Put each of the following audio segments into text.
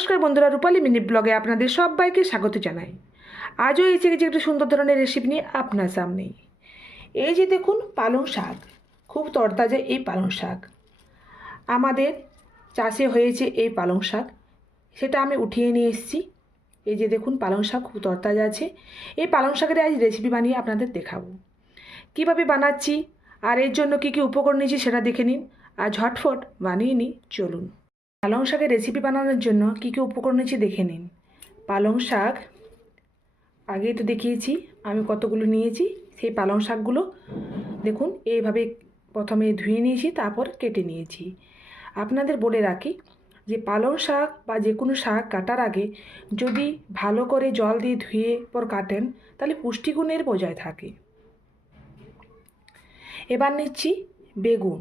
নমস্কার বন্ধুরা, রূপালী মিনি ব্লগে আপনাদের সবাইকে স্বাগত জানাই। আজও এসে গেছি একটা সুন্দর ধরনের রেসিপি নিয়ে আপনার সামনে। এই যে দেখুন পালং শাক, খুব তরতাজা এই পালং শাক। আমাদের চাষে হয়েছে এই পালং শাক, সেটা আমি উঠিয়ে নিয়ে এসেছি। এই যে দেখুন পালং শাক খুব তরতাজা আছে। এই পালং শাকের আজ রেসিপি বানিয়ে আপনাদের দেখাবো কীভাবে বানাচ্ছি, আর এর জন্য কী কী উপকরণ নিয়েছি সেটা দেখে নিন আর ঝটফট বানিয়ে নিই। চলুন পালং শাকের রেসিপি বানানোর জন্য কী কী উপকরণ নিয়েছি দেখে নিন। পালং শাক আগেই তো দেখিয়েছি আমি কতগুলো নিয়েছি। সেই পালং শাকগুলো দেখুন এইভাবে প্রথমে ধুয়ে নিয়েছি, তারপর কেটে নিয়েছি। আপনাদের বলে রাখি যে পালং শাক বা যে কোনো শাক কাটার আগে যদি ভালো করে জল দিয়ে ধুয়ে পর কাটেন তাহলে পুষ্টিগুণের বজায় থাকে। এবার নিচ্ছি বেগুন।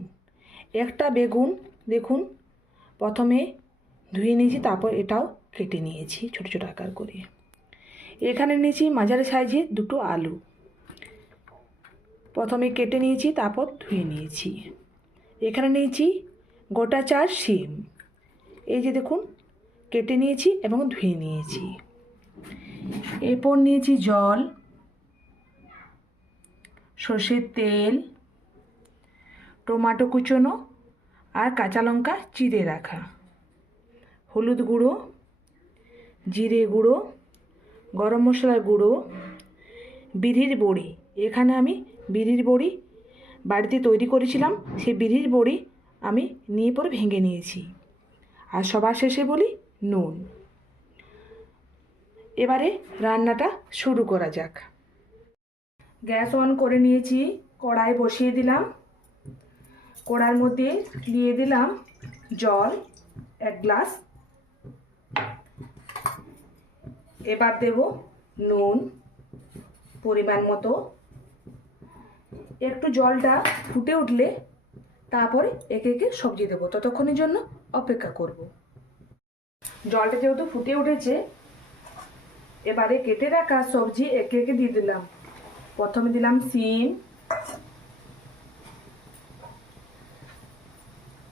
একটা বেগুন দেখুন প্রথমে ধুয়ে নিয়েছি, তারপর এটাও কেটে নিয়েছি ছোটো ছোটো আকার করে। এখানে নিয়েছি মাঝারি সাইজের দুটো আলু, প্রথমে কেটে নিয়েছি তারপর ধুয়ে নিয়েছি। এখানে নিয়েছি গোটা 4 শিম, এই যে দেখুন কেটে নিয়েছি এবং ধুয়ে নিয়েছি। এরপর নিয়েছি জল, সর্ষের তেল, টমেটো কুচোনো আর কাঁচা লঙ্কা চিড়ে রাখা, হলুদ গুঁড়ো, জিরে গুঁড়ো, গরম মশলার গুঁড়ো, বিরির বড়ি। এখানে আমি বিরির বড়ি বাড়িতে তৈরি করেছিলাম, সেই বিরির বড়ি আমি নিয়ে পরে ভেঙে নিয়েছি। আর সবার শেষে বলি নুন। এবারে রান্নাটা শুরু করা যাক। গ্যাস অন করে নিয়েছি, কড়াই বসিয়ে দিলাম। কড়াইয়ের মধ্যে দিয়ে দিলাম জল 1 গ্লাস। এবার দেব নুন পরিমাণ মতো। একটু জলটা ফুটে উঠলে তারপরে একে একে সবজি দেবো, ততক্ষণের জন্য অপেক্ষা করব। জলটা যেহেতু ফুটে উঠেছে, এবারে কেটে রাখা সবজি একে একে দিয়ে দিলাম। প্রথমে দিলাম শিম,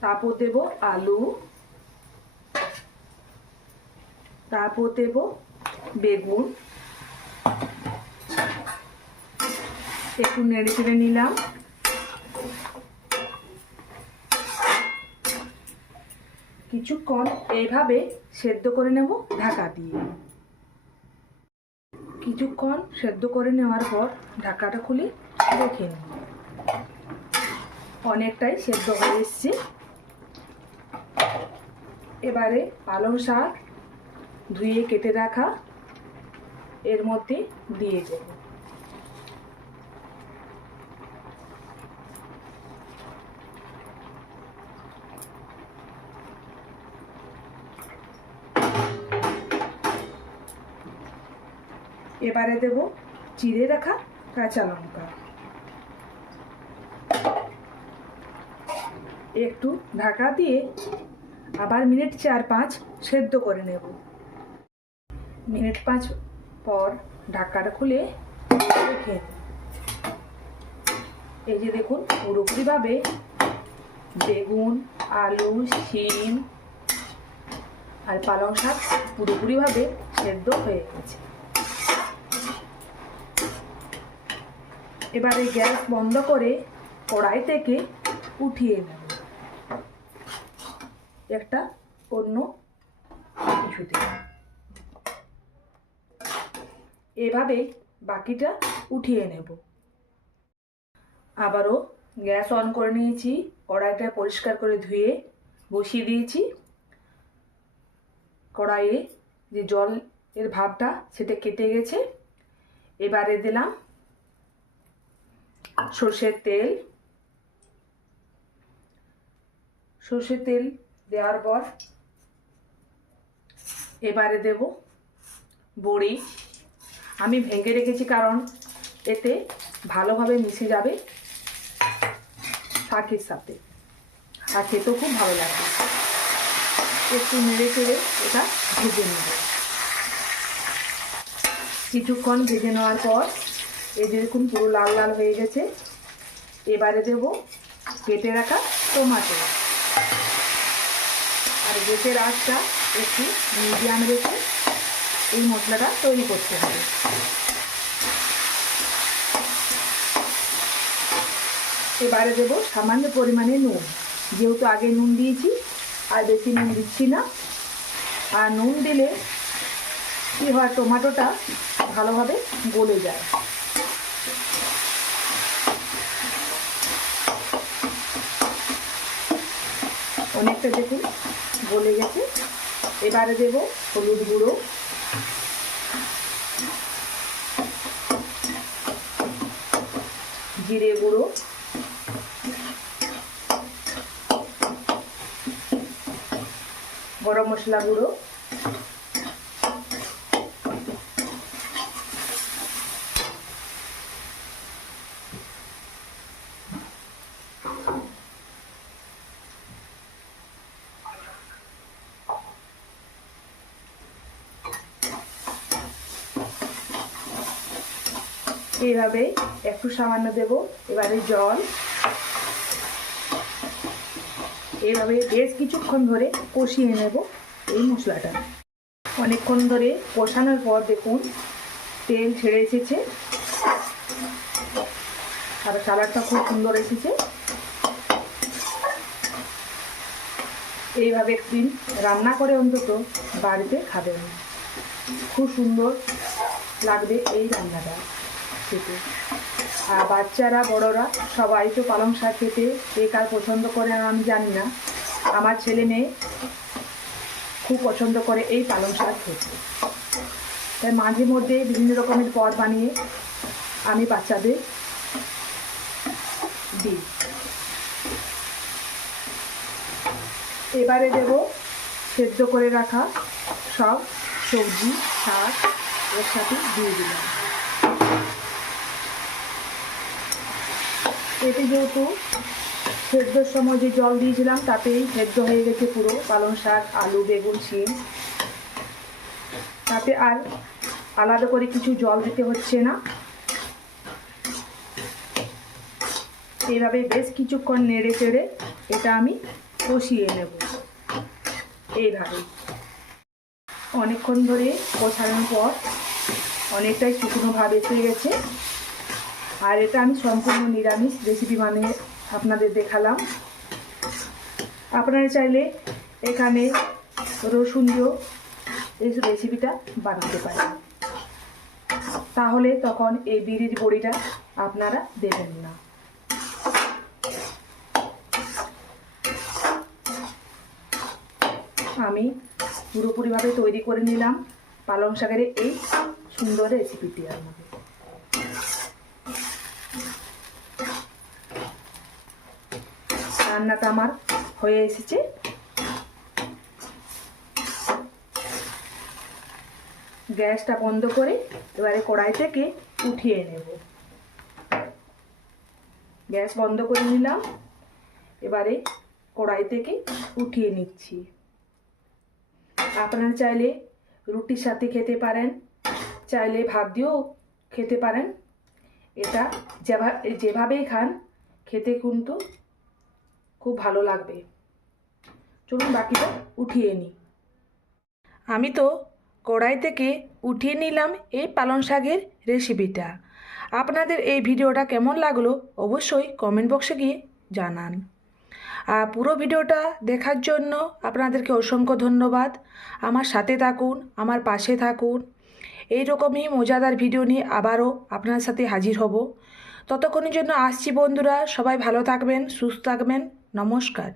তারপর দেব আলু, তারপর দেব বেগুন। একটু নেড়ে চেড়ে নিলাম। কিছুক্ষণ এইভাবে সেদ্ধ করে নেব ঢাকা দিয়ে। কিছুক্ষণ সেদ্ধ করে নেওয়ার পর ঢাকাটা খুলে দেখে নেব, অনেকটাই সেদ্ধ হয়ে এসছে। এবারে পালং শাক ধুয়ে কেটে রাখা এর মধ্যে দিয়ে দেব। এবারে দেব চিড়ে রাখা কাঁচা লঙ্কা। একটু ঢাকা দিয়ে আবার মিনিট 4-5 সেদ্ধ করে নেব। মিনিট 5 পর ঢাকাটা খুলে রেখে দেব। এই যে দেখুন পুরোপুরিভাবে বেগুন, আলু, শিম আর পালং শাক পুরোপুরিভাবে সেদ্ধ হয়ে গেছে। এবারে গ্যাস বন্ধ করে কড়াই থেকে উঠিয়ে নেব একটা অন্য কিছুতে। এভাবে বাকিটা উঠিয়ে নেব। আবারও গ্যাস অন করে নিয়েছি, কড়াইটা পরিষ্কার করে ধুয়ে বসিয়ে দিয়েছি। কড়াইয়ে যে জল এর ভাবটা সেটা কেটে গেছে। এবারে দিলাম সর্ষের তেল। সর্ষের তেল দেওয়ার পর এবারে দেব বড়ি। আমি ভেঙে রেখেছি কারণ এতে ভালোভাবে মিশে যাবে শাকের সাথে, আর খেতেও খুব ভালো লাগবে। একটু নেড়ে চেড়ে এটা ভেজে নেব। কিছুক্ষণ ভেজে নেওয়ার পর এই দেখুন পুরো লাল লাল হয়ে গেছে। এবারে দেব কেটে রাখা টমেটো। আর গ্যাসের আঁচটা একটু মিডিয়াম রেখে এই মশলাটা তৈরি করতে হবে। এবারে দেবো সামান্য পরিমাণে নুন, যেহেতু আগে নুন দিয়েছি আর বেশি নুন দিচ্ছি না। আর নুন দিলে কী হয়, টমেটোটা ভালোভাবে গলে যায়। অনেকটা দেখুন গলে গেছে। এবারে দেব হলুদ গুঁড়ো, জিরে গুঁড়ো, গরম মশলা গুঁড়ো, এইভাবে একটু সামান্য দেব। এবারে জল, এইভাবে বেশ কিছুক্ষণ ধরে কষিয়ে নেব এই মশলাটা। অনেকক্ষণ ধরে কষানোর পর দেখুন তেল ছেড়ে এসেছে আর কালারটা খুব সুন্দর এসেছে। এইভাবে একদিন রান্না করে অন্তত বাড়িতে খাবেন, খুব সুন্দর লাগবে এই রান্নাটা খেতে। আর বাচ্চারা বড়রা সবাই তো পালং শাক খেতে কে কার পছন্দ করে আমি জানি না, আমার ছেলে মেয়ে খুব পছন্দ করে এই পালং শাক খেতে। তাই মাঝে মধ্যে বিভিন্ন রকমের পদ বানিয়ে আমি বাচ্চাদের দিই। এবারে দেব সেদ্ধ করে রাখা সব সবজি শাক এর সাথে দিয়ে দিলাম। এতে যেহেতু সেদ্ধর সময় যে জল দিয়েছিলাম তাতেই সেদ্ধ হয়ে গেছে পুরো পালং শাক, আলু, বেগুন, শিম, তাতে আর আলাদা করে কিছু জল দিতে হচ্ছে না। এইভাবে বেশ কিছুক্ষণ নেড়ে চেড়ে এটা আমি কষিয়ে নেব। এইভাবে অনেকক্ষণ ধরে কষানোর পর অনেকটাই শুকনো ভাব এসে গেছে। আর এটা আমি সম্পূর্ণ নিরামিষ রেসিপি বানিয়ে আপনাদের দেখালাম। আপনারা চাইলে এখানে রসুন দিয়েও এই রেসিপিটা বানাতে পারেন, তাহলে তখন এই বিরির বড়িটা আপনারা দেবেন না। আমি পুরোপুরিভাবে তৈরি করে নিলাম পালং শাকের এই সুন্দর রেসিপিটি। আমাদের রান্নাটা আমার হয়ে এসেছে। গ্যাসটা বন্ধ করে এবারে কড়াই থেকে উঠিয়ে নেব। গ্যাস বন্ধ করে নিলাম, এবারে কড়াই থেকে উঠিয়ে নিচ্ছি। আপনারা চাইলে রুটির সাথে খেতে পারেন, চাইলে ভাত দিয়েও খেতে পারেন। এটা যেভাবেই খান খেতে কিন্তু খুব ভালো লাগবে। চলুন বাকিটা উঠিয়ে নিই। আমি তো কড়াই থেকে উঠিয়ে নিলাম এই পালং শাকের রেসিপিটা। আপনাদের এই ভিডিওটা কেমন লাগলো অবশ্যই কমেন্ট বক্সে গিয়ে জানান। আর পুরো ভিডিওটা দেখার জন্য আপনাদেরকে অসংখ্য ধন্যবাদ। আমার সাথে থাকুন, আমার পাশে থাকুন। এই রকমই মজাদার ভিডিও নিয়ে আবারও আপনার সাথে হাজির হব। ততক্ষণের জন্য আসছি বন্ধুরা, সবাই ভালো থাকবেন, সুস্থ থাকবেন। নমস্কার।